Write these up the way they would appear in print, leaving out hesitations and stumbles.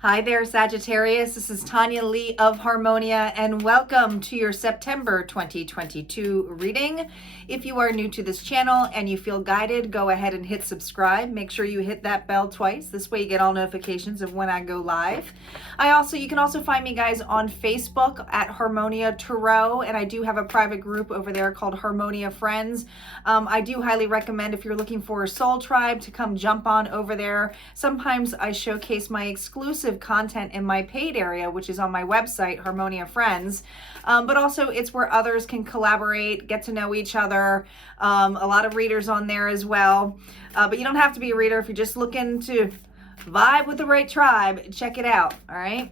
Hi there, Sagittarius. This is Tanya Lee of Harmonia, and welcome to your September 2022 reading. If you are new to this channel and you feel guided, go ahead and hit subscribe. Make sure you hit that bell twice. This way you get all notifications of when I go live. You can also find me, guys, on Facebook at Harmonia Tarot, and I do have a private group over there called Harmonia Friends. I do highly recommend, if you're looking for a soul tribe, to come jump on over there. Sometimes I showcase my exclusive content in my paid area, which is on my website, Harmonia Friends, but also it's where others can collaborate, get to know each other. A lot of readers on there as well, but you don't have to be a reader. If you're just looking to vibe with the right tribe, check it out. All right.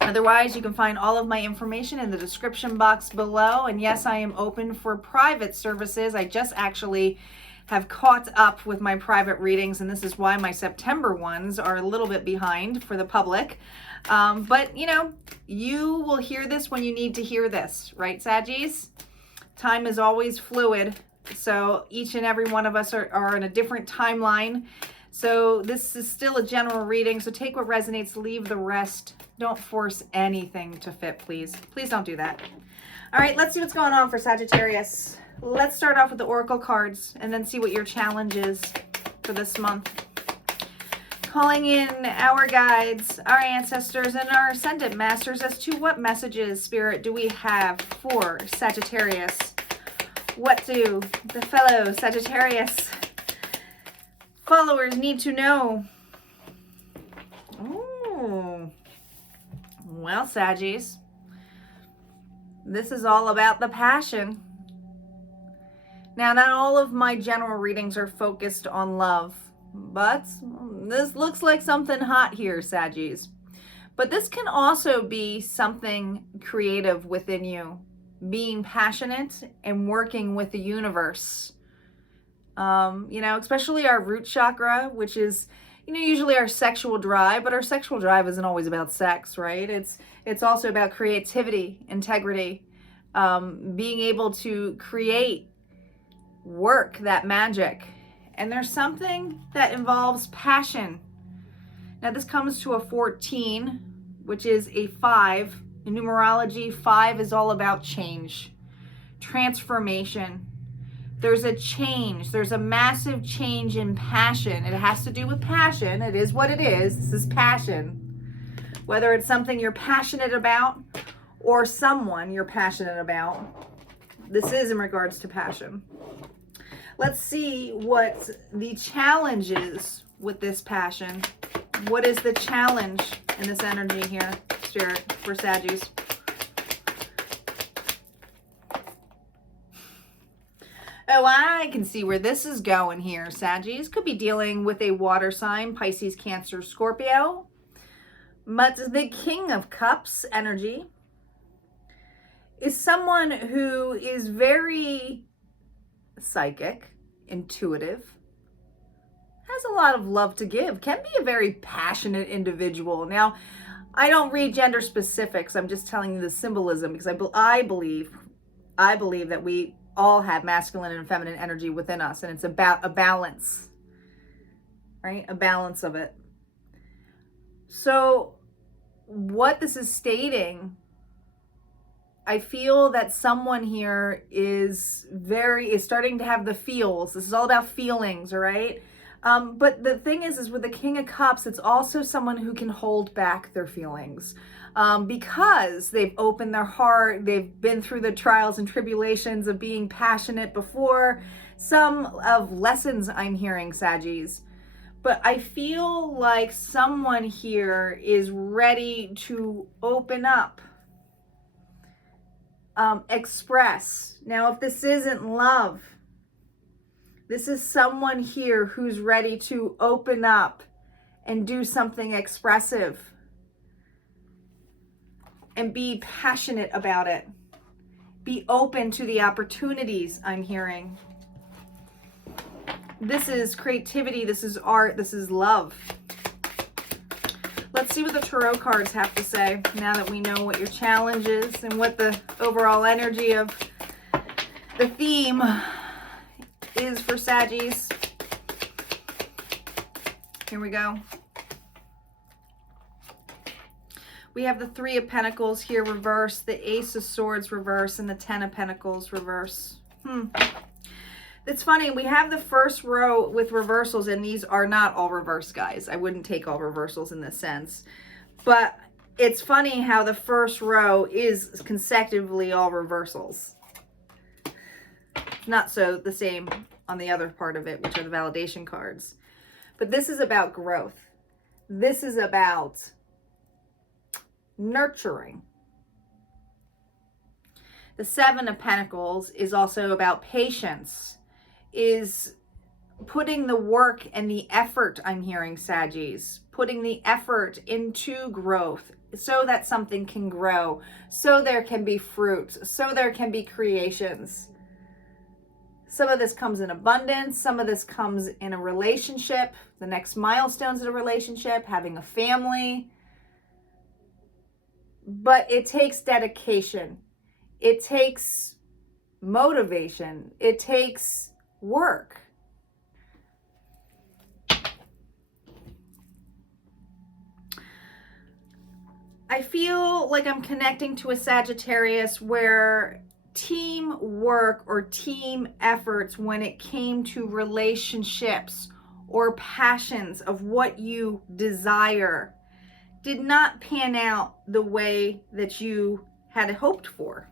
Otherwise, you can find all of my information in the description box below. And yes, I am open for private services. I just actually have caught up with my private readings, and this is why my September ones are a little bit behind for the public. But you know, you will hear this when you need to hear this, right, Saggies? Time is always fluid, so each and every one of us are in a different timeline. So this is still a general reading, so take what resonates, leave the rest. Don't force anything to fit, please. Please don't do that. All right, let's see what's going on for Sagittarius. Let's start off with the Oracle cards and then see what your challenge is for this month. Calling in our guides, our ancestors, and our ascendant masters as to what messages, Spirit, do we have for Sagittarius? What do the fellow Sagittarius followers need to know? Oh, well, Saggies, this is all about the passion. Now, not all of my general readings are focused on love, but this looks like something hot here, Saggies. But this can also be something creative within you, being passionate and working with the universe. You know, especially our root chakra, which is, you know, usually our sexual drive, but our sexual drive isn't always about sex, right? It's also about creativity, integrity, being able to create, work that magic. And there's something that involves passion. Now this comes to a 14, which is a 5. In numerology, 5 is all about change, transformation. There's a change. There's a massive change in passion. It has to do with passion. It is what it is. This is passion. Whether it's something you're passionate about or someone you're passionate about, this is in regards to passion. Let's see what the challenge is with this passion. What is the challenge in this energy here, Spirit, for Saggies? Oh, I can see where this is going here, Saggies. Could be dealing with a water sign, Pisces, Cancer, Scorpio. But the King of Cups energy is someone who is very psychic, intuitive, has a lot of love to give, can be a very passionate individual. Now, I don't read gender specifics. I'm just telling you the symbolism, because I believe that we all have masculine and feminine energy within us, and it's about a balance, right? A balance of it. So what this is stating, I feel that someone here is starting to have the feels. This is all about feelings, all right? But the thing is with the King of Cups, it's also someone who can hold back their feelings because they've opened their heart. They've been through the trials and tribulations of being passionate before. Some of lessons I'm hearing, Saggies. But I feel like someone here is ready to open up. Express. Now, if this isn't love, this is someone here who's ready to open up and do something expressive and be passionate about it. Be open to the opportunities I'm hearing. This is creativity. This is art. This is love. Let's see what the tarot cards have to say now that we know what your challenge is and what the overall energy of the theme is for Saggies. Here we go. We have the Three of Pentacles here reverse, the Ace of Swords reverse, and the Ten of Pentacles reverse. It's funny, we have the first row with reversals, and these are not all reverse, guys. I wouldn't take all reversals in this sense. But it's funny how the first row is consecutively all reversals. Not so the same on the other part of it, which are the validation cards. But this is about growth. This is about nurturing. The Seven of Pentacles is also about patience, is putting the work and the effort, I'm hearing, Saggies, putting the effort into growth so that something can grow, so there can be fruit, so there can be creations. Some of this comes in abundance. Some of this comes in a relationship, the next milestones in a relationship, having a family. But it takes dedication. It takes motivation. It takes work. I feel like I'm connecting to a Sagittarius where teamwork or team efforts when it came to relationships or passions of what you desire did not pan out the way that you had hoped for.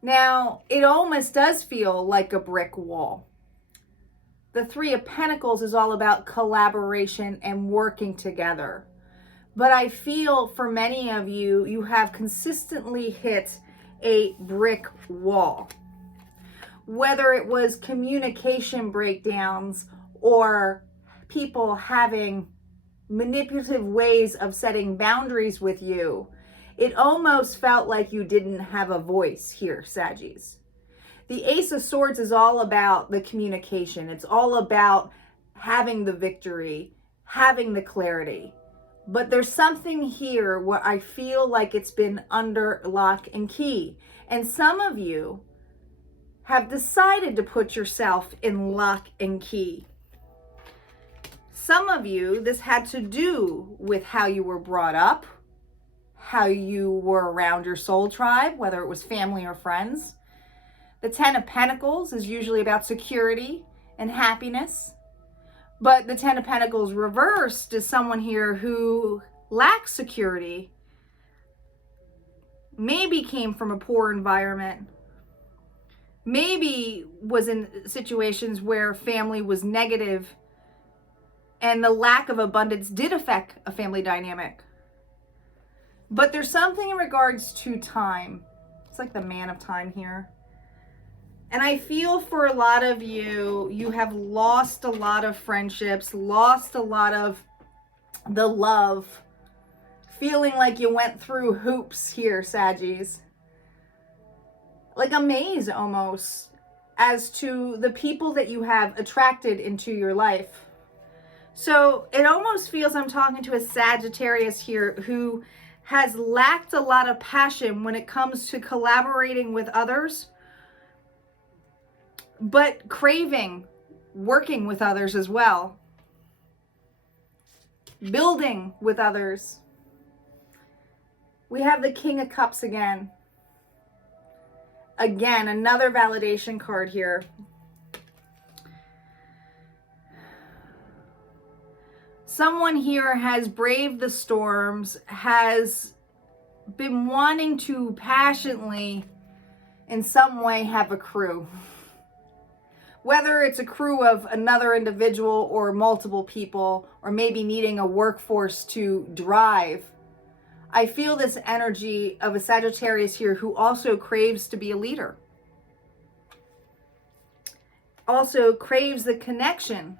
Now, it almost does feel like a brick wall. The Three of Pentacles is all about collaboration and working together. But I feel for many of you, you have consistently hit a brick wall. Whether it was communication breakdowns or people having manipulative ways of setting boundaries with you, it almost felt like you didn't have a voice here, Saggies. The Ace of Swords is all about the communication. It's all about having the victory, having the clarity. But there's something here where I feel like it's been under lock and key. And some of you have decided to put yourself in lock and key. Some of you, this had to do with how you were brought up, how you were around your soul tribe, whether it was family or friends. The Ten of Pentacles is usually about security and happiness. But the Ten of Pentacles reversed is someone here who lacks security, maybe came from a poor environment, maybe was in situations where family was negative and the lack of abundance did affect a family dynamic. But there's something in regards to time. It's like the Man of Time here. And I feel for a lot of you, you have lost a lot of friendships, lost a lot of the love, feeling like you went through hoops here, Saggies. Like a maze almost, as to the people that you have attracted into your life. So it almost feels I'm talking to a Sagittarius here who has lacked a lot of passion when it comes to collaborating with others, but craving working with others as well, building with others. We have the King of Cups again. Again, another validation card here. Someone here has braved the storms, has been wanting to passionately, in some way, have a crew. Whether it's a crew of another individual or multiple people, or maybe needing a workforce to drive, I feel this energy of a Sagittarius here who also craves to be a leader. Also craves the connection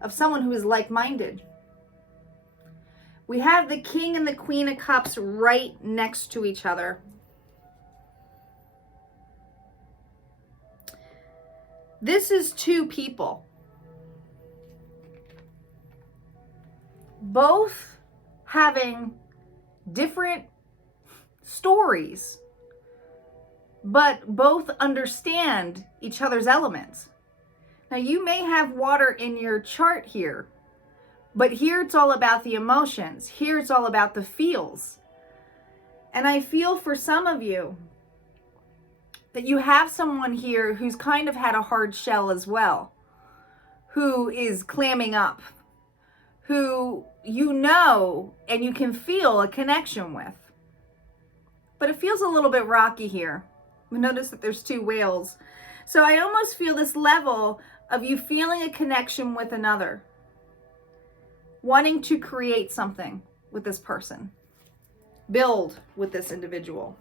of someone who is like-minded. We have the King and the Queen of Cups right next to each other. This is two people, both having different stories, but both understand each other's elements. Now, you may have water in your chart here, But here it's all about the emotions. Here it's all about the feels. And I feel for some of you that you have someone here who's kind of had a hard shell as well, who is clamming up, who you know and you can feel a connection with. But it feels a little bit rocky here. Notice that there's two whales. So I almost feel this level of you feeling a connection with another, wanting to create something with this person, build with this individual.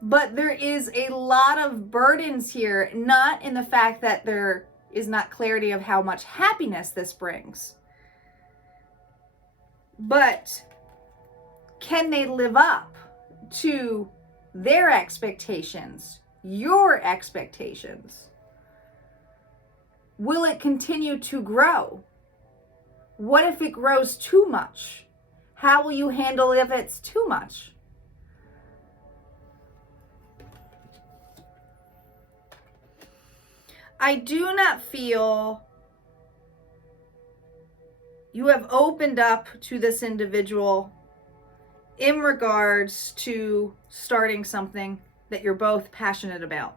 But there is a lot of burdens here, not in the fact that there is not clarity of how much happiness this brings, but can they live up to their expectations, your expectations? Will it continue to grow? What if it grows too much? How will you handle if it's too much? I do not feel you have opened up to this individual in regards to starting something that you're both passionate about.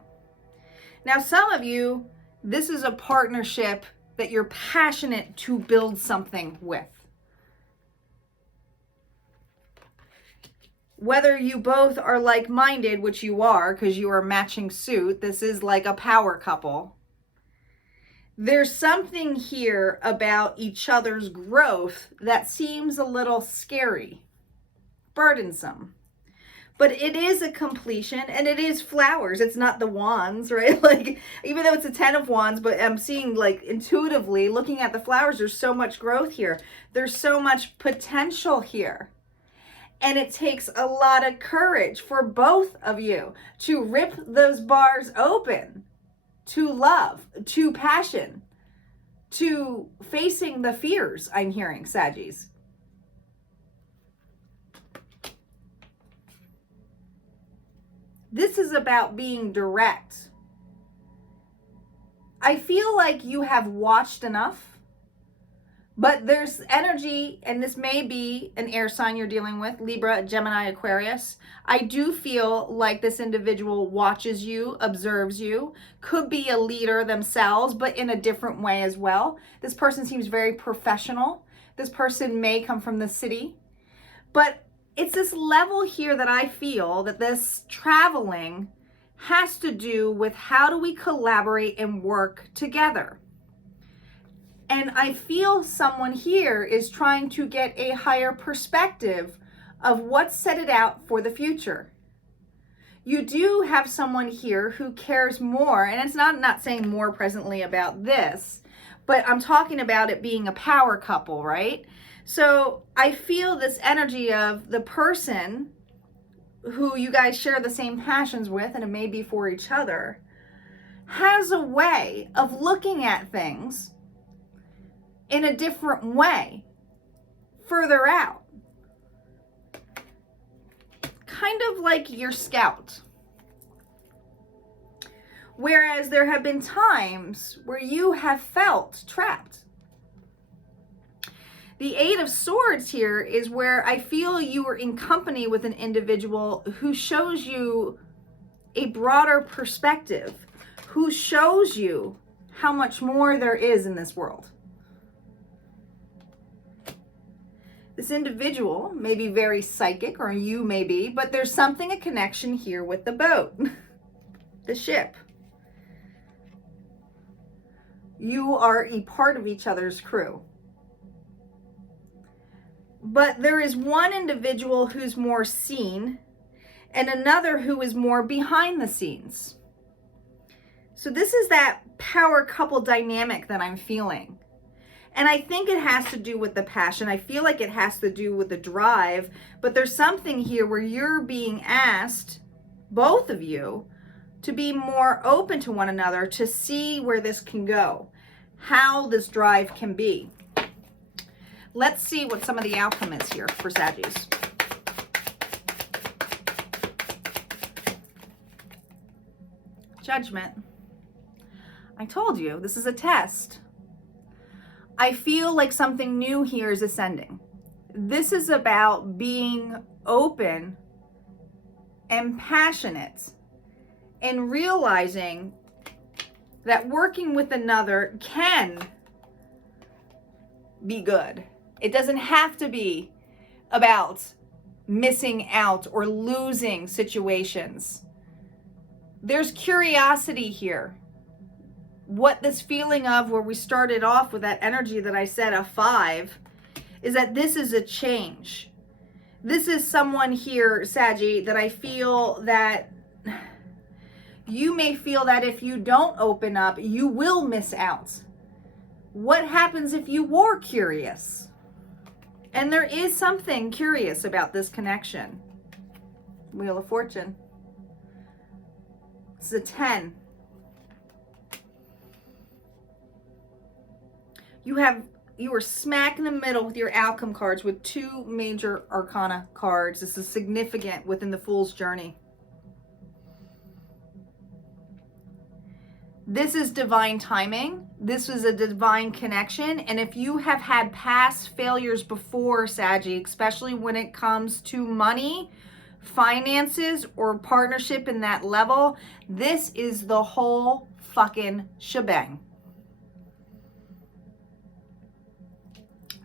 Now, some of you, this is a partnership that you're passionate to build something with. Whether you both are like-minded, which you are because you are a matching suit, this is like a power couple. There's something here about each other's growth that seems a little scary, burdensome. But it is a completion, and it is flowers. It's not the wands, right? Like, even though it's a 10 of wands, but I'm seeing, like, intuitively, looking at the flowers, there's so much growth here. There's so much potential here. And it takes a lot of courage for both of you to rip those bars open, to love, to passion, to facing the fears I'm hearing, Saggies. This is about being direct. I feel like you have watched enough, but there's energy, and this may be an air sign you're dealing with, Libra, Gemini, Aquarius. I do feel like this individual watches you, observes you, could be a leader themselves, but in a different way as well. This person seems very professional. This person may come from the city, but it's this level here that I feel that this traveling has to do with how do we collaborate and work together. And I feel someone here is trying to get a higher perspective of what's set it out for the future. You do have someone here who cares more, and it's not saying more presently about this, but I'm talking about it being a power couple, right? So I feel this energy of the person who you guys share the same passions with, and it may be for each other, has a way of looking at things in a different way, further out. Kind of like your scout. Whereas there have been times where you have felt trapped. The Eight of Swords here is where I feel you are in company with an individual who shows you a broader perspective, who shows you how much more there is in this world. This individual may be very psychic, or you may be, but there's something, a connection here with the boat, the ship. You are a part of each other's crew. But there is one individual who's more seen and another who is more behind the scenes. So this is that power couple dynamic that I'm feeling. And I think it has to do with the passion. I feel like it has to do with the drive, but there's something here where you're being asked, both of you, to be more open to one another, to see where this can go, how this drive can be. Let's see what some of the outcome is here for Saggies. Judgment. I told you, this is a test. I feel like something new here is ascending. This is about being open and passionate and realizing that working with another can be good. It doesn't have to be about missing out or losing situations. There's curiosity here. What this feeling of where we started off with that energy that I said, a 5, is that this is a change. This is someone here, Saggy, that I feel that you may feel that if you don't open up, you will miss out. What happens if you were curious? And there is something curious about this connection. Wheel of Fortune. It's a 10. You are smack in the middle with your outcome cards with 2 major arcana cards. This is significant within the Fool's journey. This is divine timing. This is a divine connection. And if you have had past failures before, Saggy, especially when it comes to money, finances, or partnership in that level, this is the whole fucking shebang.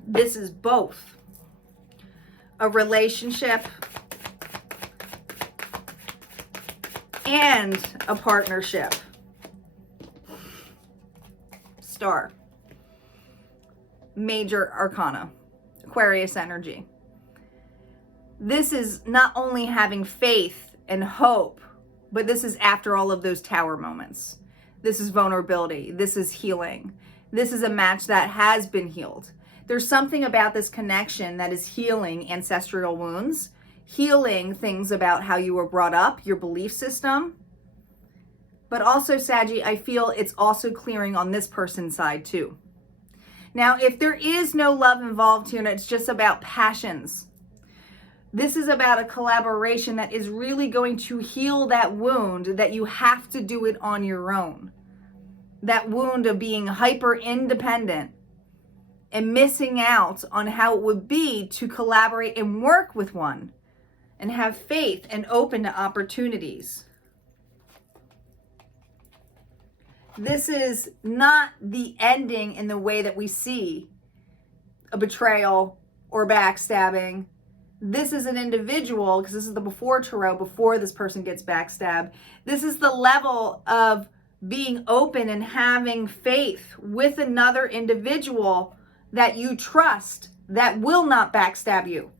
This is both a relationship and a partnership. Star. Major arcana. Aquarius energy. This is not only having faith and hope, but this is after all of those tower moments. This is vulnerability. This is healing. This is a match that has been healed. There's something about this connection that is healing ancestral wounds, healing things about how you were brought up, your belief system. But also, Saggy, I feel it's also clearing on this person's side too. Now, if there is no love involved here and it's just about passions, this is about a collaboration that is really going to heal that wound that you have to do it on your own. That wound of being hyper independent and missing out on how it would be to collaborate and work with one and have faith and open to opportunities. This is not the ending in the way that we see a betrayal or backstabbing. This is an individual, because this is the before tarot, before this person gets backstabbed. This is the level of being open and having faith with another individual that you trust that will not backstab you.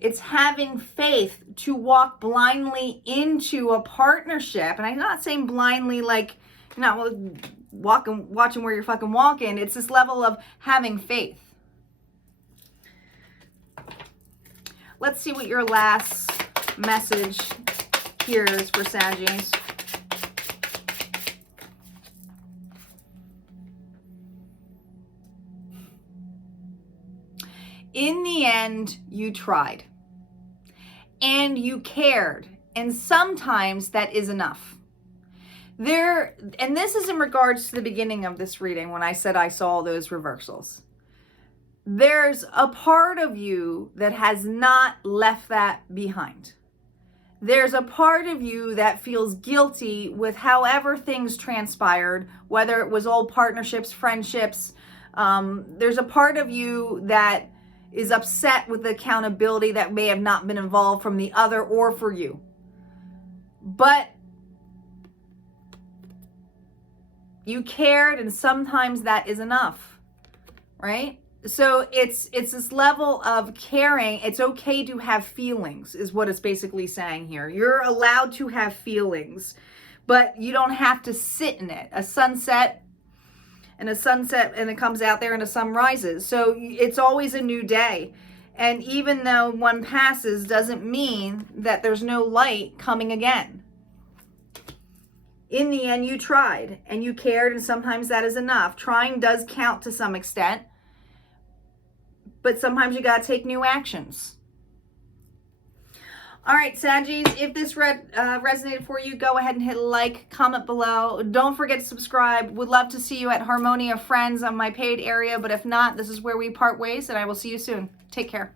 It's having faith to walk blindly into a partnership. And I'm not saying blindly like you're not watching where you're fucking walking. It's this level of having faith. Let's see what your last message here is for Saggies. In the end, you tried and you cared, and sometimes that is enough. And this is in regards to the beginning of this reading when I said I saw those reversals. There's a part of you that has not left that behind. There's a part of you that feels guilty with however things transpired, whether it was old partnerships, friendships. There's a part of you that is upset with the accountability that may have not been involved from the other or for you. But you cared, and sometimes that is enough, right? So it's this level of caring. It's okay to have feelings is what it's basically saying here. You're allowed to have feelings, but you don't have to sit in it. A sunset and it comes out there and the sun rises. So it's always a new day. And even though one passes doesn't mean that there's no light coming again. In the end, you tried and you cared, and sometimes that is enough. Trying does count to some extent, but sometimes you got to take new actions. All right, Saggies, if this resonated for you, go ahead and hit like, comment below. Don't forget to subscribe. Would love to see you at Harmonia Friends on my paid area, but if not, this is where we part ways, and I will see you soon. Take care.